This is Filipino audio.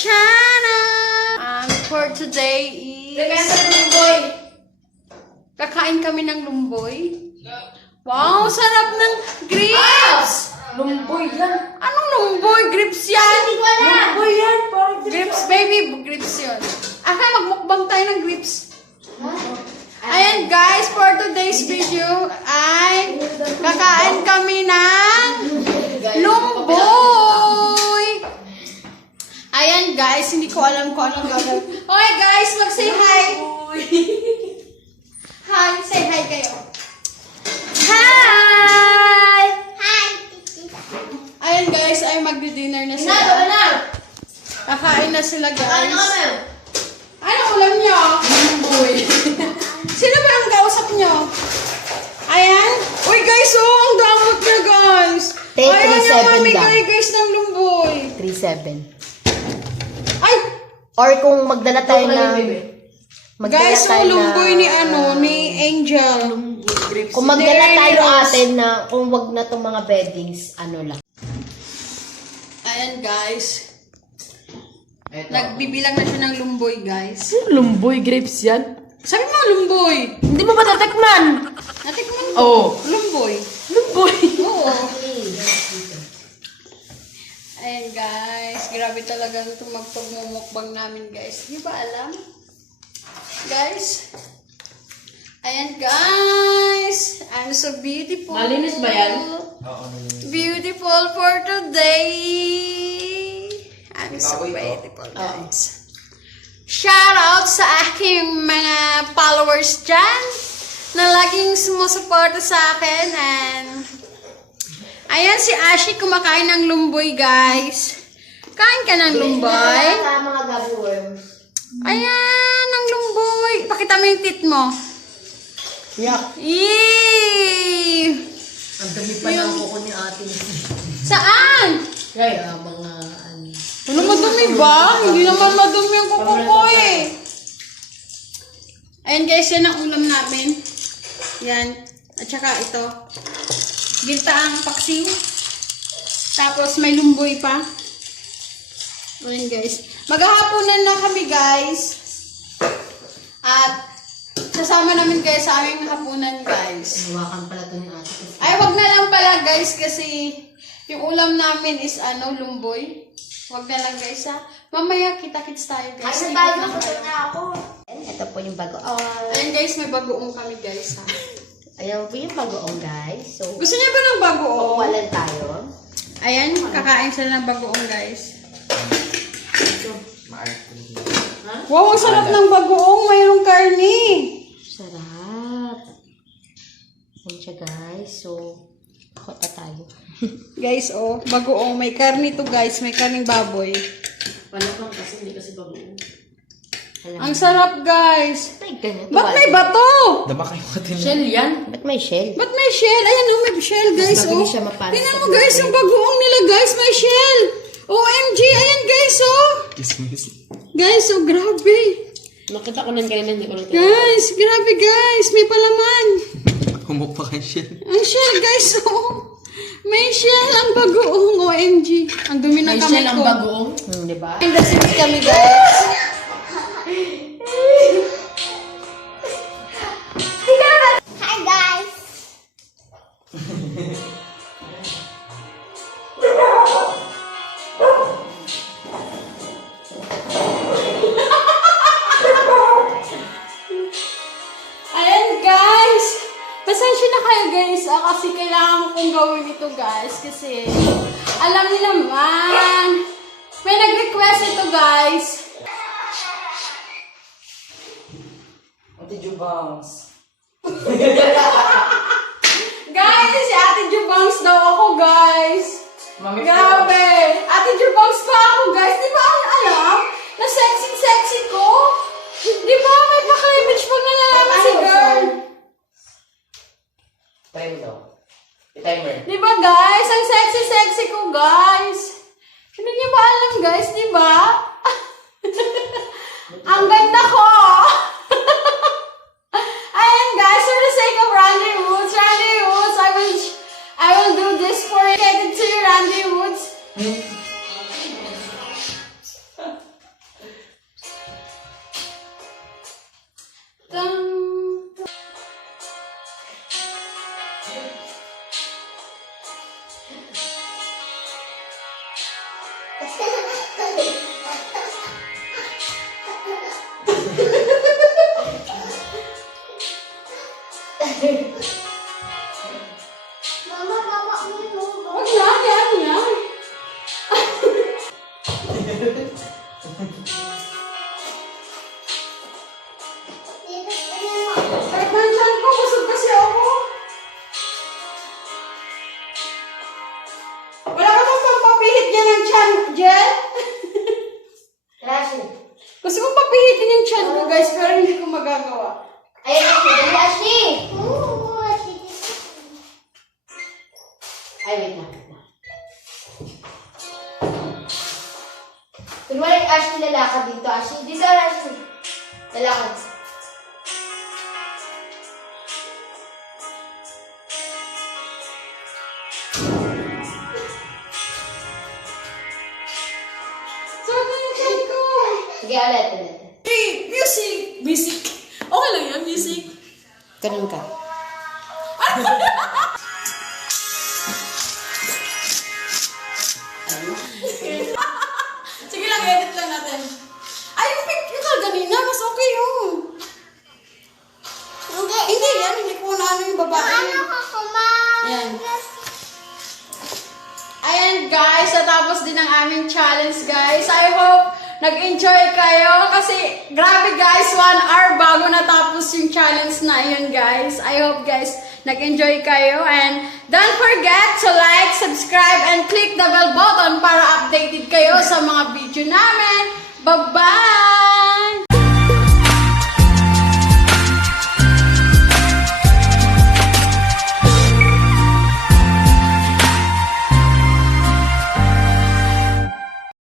channel! For today is... Kakain kami ng lumboy. Wow, sarap ng grapes! Lumboy yan. Anong lumboy? Grapes yan! Lumboy yan. Grapes, baby. Grapes yun. Magmukbang tayo ng grapes. Ayan guys, for today's video ay kakain kami ng lumboy. Ayan guys, hindi ko alam kung anong gagawin. Okay guys, mag-say hi. Hi, say hi kayo. Hi! Hi. Ayan guys, ay magdi-dinner na sila. Kakain na sila guys. Ano ulam niyo? Lumboy. Sino ba ang kausap niyo? Ayan. Uy guys, oh, ang damot niya guys. Ayan yung mamigay guys ng lumboy. 3-7. Ay! Or kung magdala tayo ng... Guys, oh, lumboy ni ni Angel. Kung magdala tayo atin na, kung wag na itong mga beddings, ano lang. Ayan guys. Nagbibilang na siya ng lumboy guys. Lumboy grapes yan? Sabi mo lumboy. Hindi mo ba tatakman? Natikman mo. Oo. Lumboy. Lumboy. Oo. Ayan guys, grabe talaga itong magpagmumukbang namin guys. Di ba alam? Guys. Ayan guys. I'm so beautiful. Malinis ba yan? Beautiful for today. I'm so beautiful guys. Shout out sa aking mga followers dyan na laging sumusuporta sa akin. And ayan si Ashi kumakain ng lumboy guys. Kain ka ng lumboy? Sa mga gummy worms. Ayan, ang lumboy. Pakita mo yung tit mo. Yak. Yee! Ang dami pa ng kuko ni ate. Saan? Kaya mga... Ano madumi ba? Hindi naman madumi yung kuko ko eh. Ayan guys, yan ang ulam namin. Yan. At saka ito. Gintaang paksiw. Tapos may lumboy pa. Ayan guys. Maghahaponan na kami guys. At sasama namin kayo sa aming hapunan guys. Hawakan pala ito ni ate. Ay, wag na lang pala guys kasi yung ulam namin is lumboy. Wag na lang guys ha. Mamaya kita-kits tayo guys. Ay, tayo na ako. Ito po yung bagoong. Ayan guys, may bagoong kami guys ha. Ayan po yung bagoong guys. So, Gusto niya ba ng bagoong? walan tayo. Ayan, kakain sila ng bagoong guys. Wow, ang sarap ng bagoong. Mayroong karni. Sarap. Ayan siya guys. So, ako tayo. Guys, oh, bagoong. May karni to guys. May karning baboy. Wala kang kasi hindi kasi bago. Ang sarap guys. May ganito. Ba't may bato? Dama kayo katin. Shell yan. Ba't may shell? Ba't may shell? Ayan oh, may shell guys. Mas Oh. siya mapanis Tingnan sa mo guys, yung bagoong nila guys. May shell. OMG, ayan guys oh. Kismis. Guys, oh, grabe. Nakita ko nang kanina, hindi ko lang Guys, grabe guys. May palaman. Humok pa kayo siya. Ang shell guys oh. May shell ang bagoong. OMG. Ang dumi ng May kamay shell ang ko. bagoong. Di ba? Industry kami guys. Hi guys! Ayan guys. Pasensya na kayo guys kasi kailangan kong gawin ito guys kasi alam niyo naman may nag-request ito guys. Ate Jubangs. Guys, si Ate Jubangs daw ako guys. Mami Grabe. Ate Jubangs pa ako guys. Di ba ang alam na sexy ko? Di ba may pa-cleavage pag nalalaman si girl? Time daw. I-timer. Di ba guys? Ang sexy ko guys. Hindi niyo ba alam guys, di ba? Ang ganda ko. Ayan guys, for the sake of Randy Woods, I will do this for you. Dedicated to you, Randy Woods. Huwag na, yan yan. Kahit nandyan ko, busog kasi ako. Wala ka bang pampapihit niya ng tiyan, Jen? Rashi. Gusto ko papihitin yung tiyan ko, guys, pero hindi ko magagawa. Ayun, Ashley. Dali, Ashley. Ay, wait lang. Kunwari, Ashley, lalakad dito. Ashley, dito, Ashley. Lalakad. Sarap na yung tiyan ko. Sige, ulit. Hey, music! Music. Okay lang yan, music. Ganun ka. Sige lang, edit lang natin. Ay, yung picture ka ganina, mas okay yun. Hindi yan, hindi ko na ano yung babae. Ayan. Ayan guys, natapos din ang aming challenge guys. I hope nag-enjoy kayo kasi grabe guys, 1 hour bago natapos yung challenge na yun guys. I hope guys nag-enjoy kayo and don't forget to like, subscribe, and click the bell button para updated kayo sa mga video namin. Bye-bye!